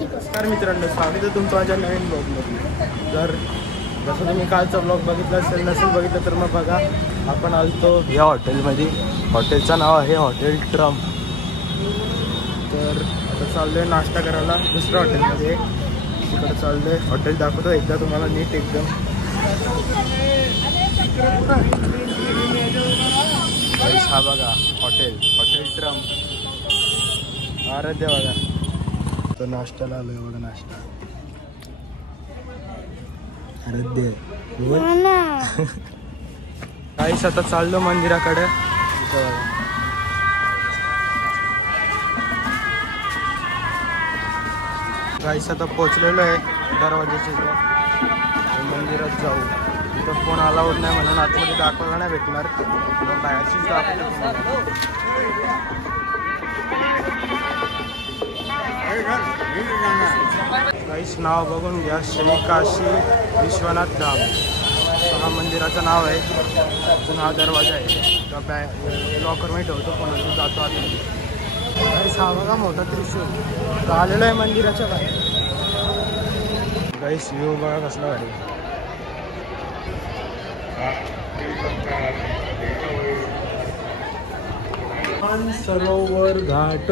नमस्कार मित्रांनो, स्वागत आहे तुमचं माझ्या नवीन ब्लॉगमध्ये. तर जसं तुम्ही कालचा ब्लॉग बघितला असेल, नसेल बघितलं तर मग बघा. आपण आलतो या हॉटेलमध्ये. हॉटेलचं नाव आहे हॉटेल ट्रम्प. तर आता चाललोय नाश्ता करायला दुसऱ्या हॉटेलमध्ये. तिकडे चाललोय. हॉटेल दाखवतो एकदा तुम्हाला नीट एकदम. हा बघा हॉटेल ट्रम्प. आराध्य बघा. तो नाश्त्याला आलोय बघा. नाश्ता आराध्य काहीच. आता चाललो मंदिराकडे. काहीच आता पोचलेलो आहे दरवाजाच्या इथं. मंदिरात जाऊ. तिथं फोन अलाउड नाही म्हणून आतमध्ये दाखवायला नाही भेटणार. मग बाहेरचीच दाखवतो. काहीच नाव बघून घ्या. श्री काशी विश्वनाथ धाम हा मंदिराचं नाव आहे. अजून हा दरवाजा आहे. लॉकरमध्ये ठेवतो. कोणाचं जातो आतमध्ये. काहीच हा बघा मोठा त्रिशूल आलेला आहे मंदिराच्या बाहेर. काहीच व्ह्यू बघा कसला भारी. मानसरोवर घाट.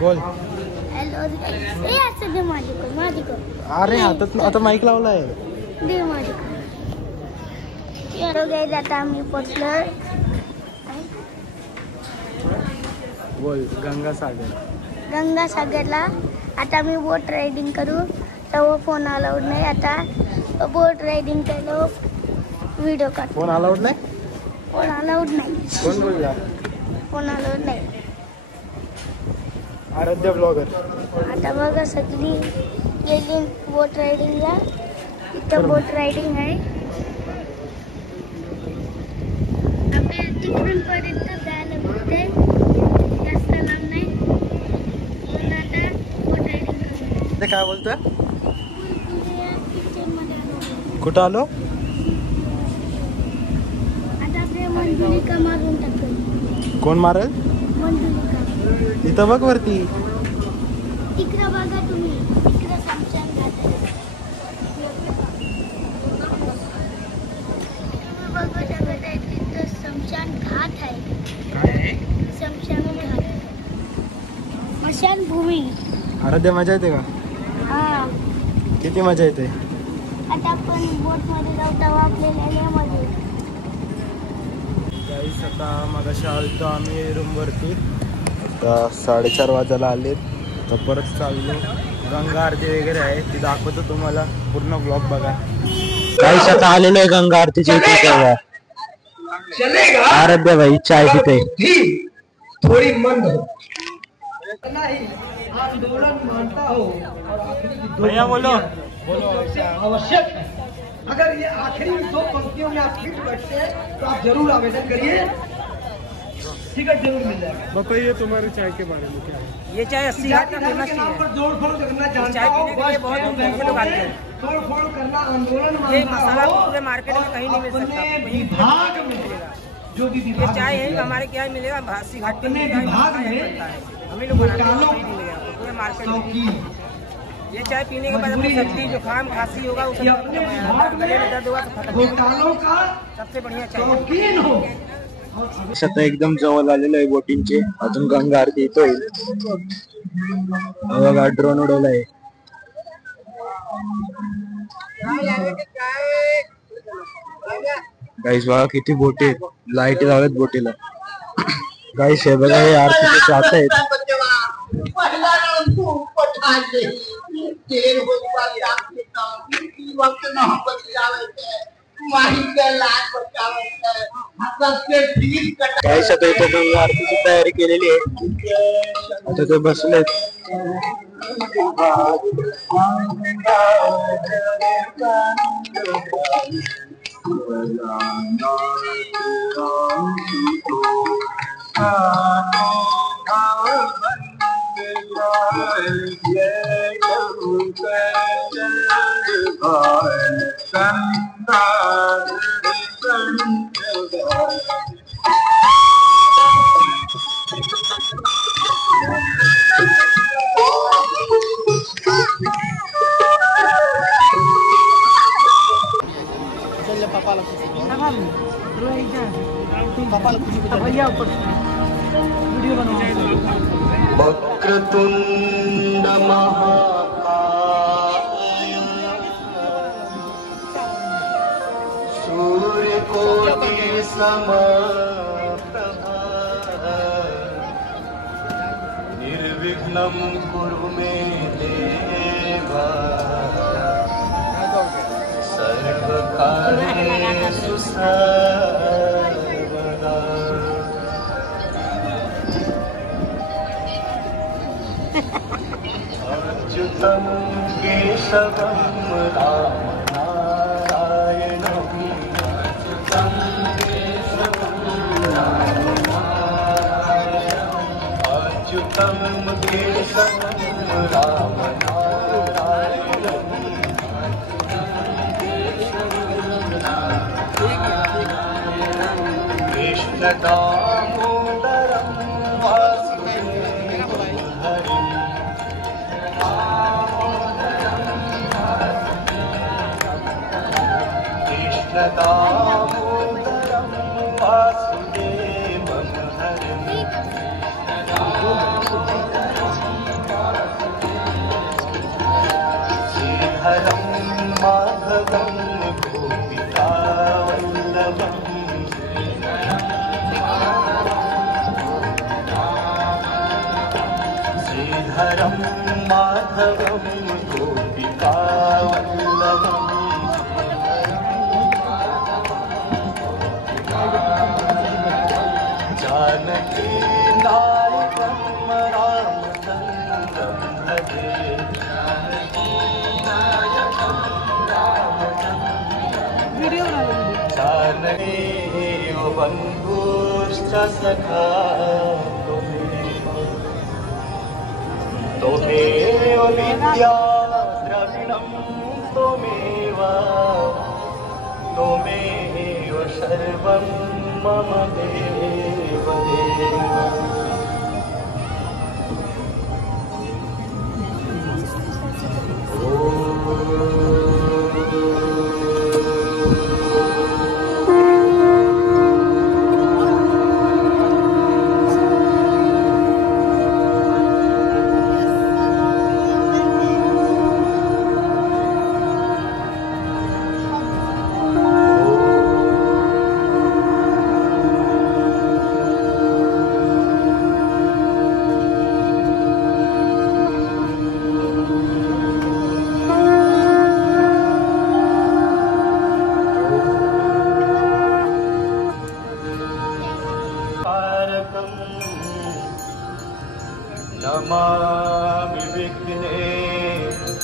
बोल. अरे हातात आता माईक लावलाय. आता आम्ही पोचलो. बोल. गंगासागरला आता आम्ही बोट रायडिंग करू. तेव्हा फोन अलाउड नाही. आता बोट रायडिंग केलं. व्हिडिओ काढ. फोन अलाउड नाही. फोन अलाउड नाही. कोण बोलला? फोन अलाउड नाही. आराध्य ब्लॉगर. आता बघा सगळी गेली बोट रायडिंगला. इथं बोट रायडिंग आहे. आपल्याला तिकडून पर्यंत जायला भेटते. जास्त लांब नाही. आता बोट रायडिंग करू. ते काय बोलतोय? कुठं आलो? आता आपल्या मंजुलिका मारून टाकतो. कोण मारेल? मंजुलिका. इथं बघ वरती. तिकडं बघा तुम्ही. तिकडं शमशान घाट आहे. तिथं शमशान घाट आहे. काय? शमशान घाट. स्मशान भूमी. आराध्य मजा येते का? हा. किती मजा येते? आता आपण बोट मध्ये जाऊ तेव्हा आपल्याला मध्ये. काहीच आता मगाशी आलतो आम्ही रूमवरती. आता 4:30 वाजायला आलेत. तर परत चाललो. गंगा आरती वगैरे आहे ती दाखवतो तुम्हाला. पूर्ण ब्लॉग बघा. काहीच आता आलेलो आहे गंगा आरतीच्या इथे. आराध्य भाई चाय पिते. थोड़ी मंद हो. आंदोलन मानता हो. भैया बोलो. आवश्यक है. अगर ये आखिरी 2 पंक्तियों में आप फिट बैठते हैं तो आप जरूर आवेदन करिए. टिकट जरूर मिल जाएगा. बताइए तुम्हारे चाय के बारे में क्या है? ये चाय 80 घाट का फेमस है. जोड़ फोड़ करना जानता चाय हो. पीने के लिए बहुत महंगे लोग आते हैं. तोड़ फोड़ करना आंदोलन ये मानता मसाला हो. पूरे मार्केट में कहीं नहीं मिल सकता. अपने विभाग में जो भी ये विभाग चाय है हमारे क्या मिलेगा. 80 घाट पे अपने विभाग में हमें लोग बनाते हैं. कहीं नहीं मिलेगा पूरे मार्केट में. ये चाय पीने के बाद आपको सर्दी जुकाम खांसी होगा उसे गले में दर्द होगा तो खत्म. घोटालों का सबसे बढ़िया चाय. शौकीन हो. आता एकदम जवळ आलेलो आहे बोटिंगचे. अजून गंगा आरती येतोय. बघा ड्रोन उडवलाय. गाईस बघा किती बोटी आहेत. लाईट लावल्यात बोटीला. गाईस हे बघा हे आरतीचे चाहत आहेत. गाईस आता इथे गंगा आरतीची तयारी केलेली आहे. आता ते बसलेत. वक्रतुंड महाकाय सूर्यकोटि समप्रभा निर्विघ्नं कुरु मे देव सर्वकार्येषु सर्वदा। अच्युतं केशवं राम नारायणं अच्युतं केशवं राम नारायणं अच्युतं केशवं राम नारायणं कृष्णदामोदरं वासुदेवं हरिं कृष्णदामोदरं वासुदेवं हरिं श्रीहरं माधवं गोपिकावल्लभम् श्रीहरं माधवं गोपिकावल्लभम् जानकी नायकं रामचन्द्रं भजे जानकी बन्धुश्च सखा त्वमेव विद्या द्रविणं त्वमेव सर्वं मम देव नमामि विघ्नेश्वरपादपङ्कजम्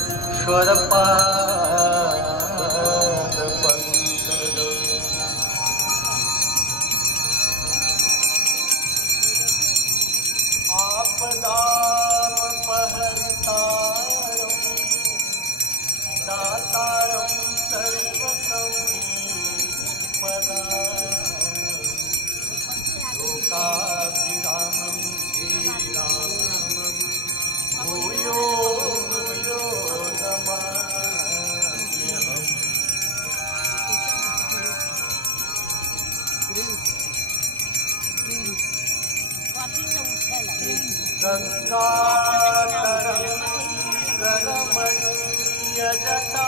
आपदामपहर्तारं दातारं सर्वसम्पदाम् लोकाभिरामं श्रीरामं भूयो भूयो नमाम्यहम्। गङ्गातरं रमणीयजटा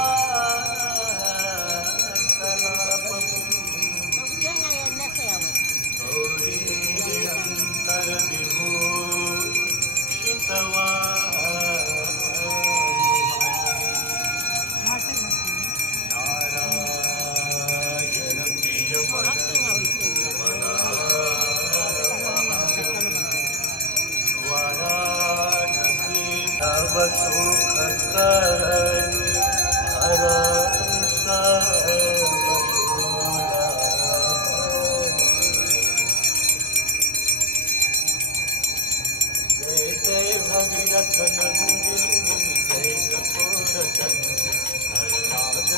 भगीरथ नंदिनी जय कपूर चंद्र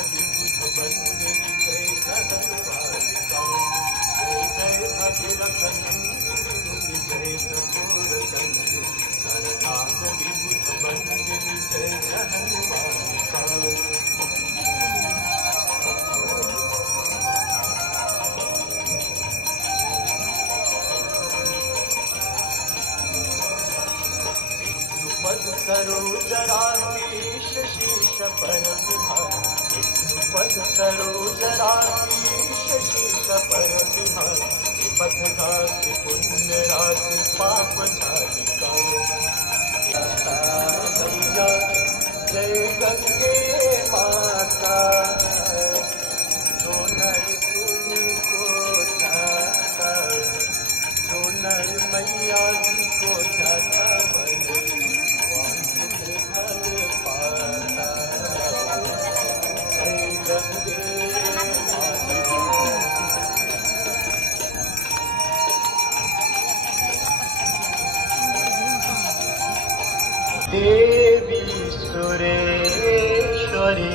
सुरेश्वरी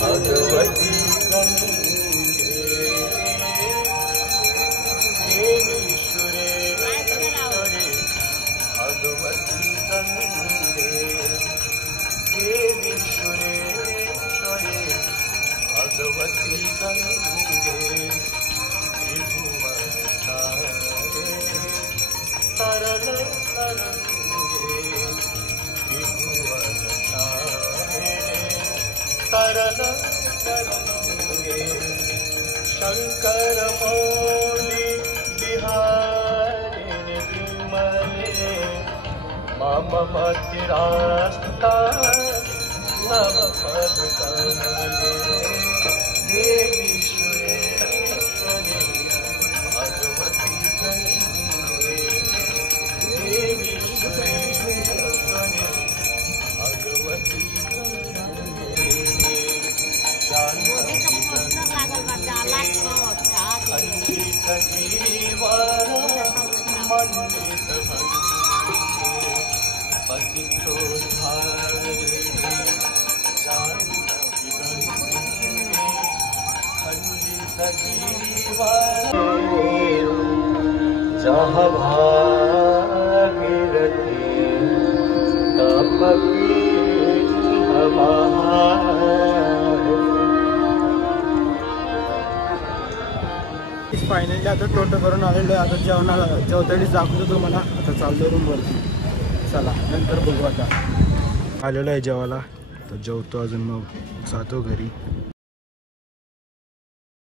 भगवती गंगे देवी सुरेश्वरी भगवती गंगे देवी सुरेश्वरी भगवती गंगे त्रिभुवन तरल तरंगे त्रिभुवन तरल तरंगे शंकर मौली बिहारिणि विमले मम मतिरास्ता नव पद कमले देवी सुरेश्वरी भगवती गंगे देवी सुरेश्वरी भगवती गंगे जानकी खंडित गिरिवर मंडित भंगे पतितो धारिणी जानकी गंगे खंडित गिरिवर जहाँ भागीरथी तप फायनली आता टोटो करून आलेलो आहे. आता जेवताना दाखवतो तुम्हाला. आता चाललो रूमवर. चला नंतर बघू. आता आलेलो आहे जेवायला. तर जेवतो अजून मग जातो घरी.